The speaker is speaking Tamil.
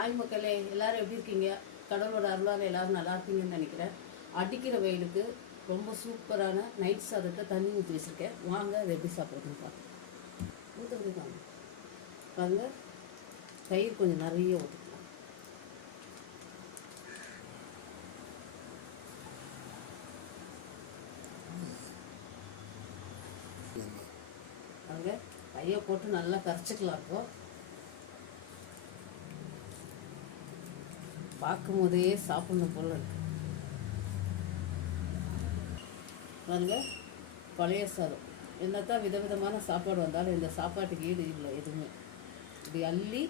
ஆய் மக்களே, எல்லோரும் எப்படி இருக்கீங்க? கடவுளோட அருளால் எல்லோரும் நல்லா இருப்பீங்கன்னு நினைக்கிறேன். அடிக்கிற வெயிலுக்கு ரொம்ப சூப்பரான நைட் சாதத்தை தண்ணி ஊற்றி வச்சுருக்கேன். வாங்க அதை எப்படி சாப்பிட்றதுன்னு பார்த்து ஊற்றுறதுக்காங்க. பாருங்க, தயிர் கொஞ்சம் நிறைய ஊற்றிக்கலாம். பாருங்க, கையை போட்டு நல்லா கரைச்சிக்கலாம். இப்போ பார்க்கும் போதே சாப்பிடணும் போல இருக்கு. பாருங்க, பழைய சாதம். என்னத்தான் விதவிதமான சாப்பாடு வந்தாலும் இந்த சாப்பாட்டுக்கு ஈடு இல்லை எதுவுமே. இப்படி அள்ளி